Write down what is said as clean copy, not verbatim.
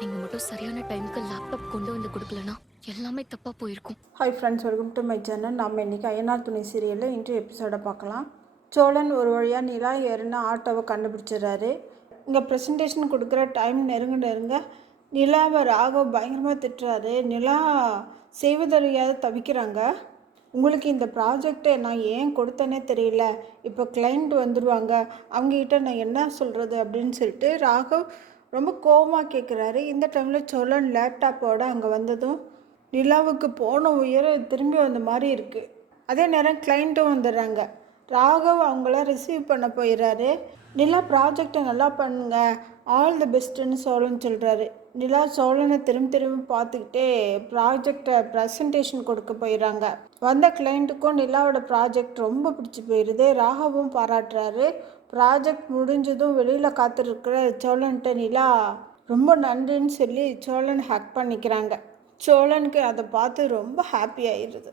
நீங்க மட்டும் சரியான டைம்க்கு லேப்டாப் கொண்டு வந்து குடுக்கலனா, எல்லாமே தப்பா போயிருக்கும். Hi friends, welcome to my channel. நம்ம இன்றைக்கி ஐயனார் துணை சீரியலில் இன்று எபிசோடை பார்க்கலாம். சோழன் ஒரு வழியாக நிலா ஏறுன ஆட்டோவை கண்டுபிடிச்சிடுறாரு. இங்கே ப்ரெசன்டேஷன் கொடுக்குற டைம் நெருங்க நெருங்க நிலாவை ராகவ் பயங்கரமாக திட்டுறாரு. நிலா செய்வதறியாத தவிக்கிறாங்க. உங்களுக்கு இந்த ப்ராஜெக்டை நான் ஏன் கொடுத்தேனே தெரியல, இப்போ கிளைண்ட் வந்துடுவாங்க, அவங்ககிட்ட நான் என்ன சொல்கிறது அப்படின்னு சொல்லிட்டு ராகவ் ரொம்ப கோபமாக கேட்குறாரு. இந்த டைமில் சோழன் லேப்டாப்போடு அங்கே வந்ததும் நிலாவுக்கு போன உயர திரும்பி வந்த மாதிரி இருக்குது. அதே நேரம் கிளைண்ட்டும் வந்துடுறாங்க. ராகவ் அவங்கள ரிசீவ் பண்ண போயிடுறாரு. நிலா ப்ராஜெக்டை நல்லா பண்ணுங்க, ஆல் தி பெஸ்ட்டுன்னு சோழன் சொல்கிறாரு. நிலா சோழனை திரும்பி திரும்பி பார்த்துக்கிட்டே ப்ராஜெக்டை ப்ரெசன்டேஷன் கொடுக்க போயிடுறாங்க. வந்த கிளைண்ட்டுக்கும் நிலாவோட ப்ராஜெக்ட் ரொம்ப பிடிச்சி போயிடுது. ராகவும் பாராட்டுறாரு. ப்ராஜெக்ட் முடிஞ்சதும் வெளியில் காத்திருக்கிற சோழன்ட்ட நிலா ரொம்ப நன்றின்னு சொல்லி சோழன் ஹக் பண்ணிக்கிறாங்க. சோழனுக்கு அதை பார்த்து ரொம்ப ஹாப்பி ஆயிடுது.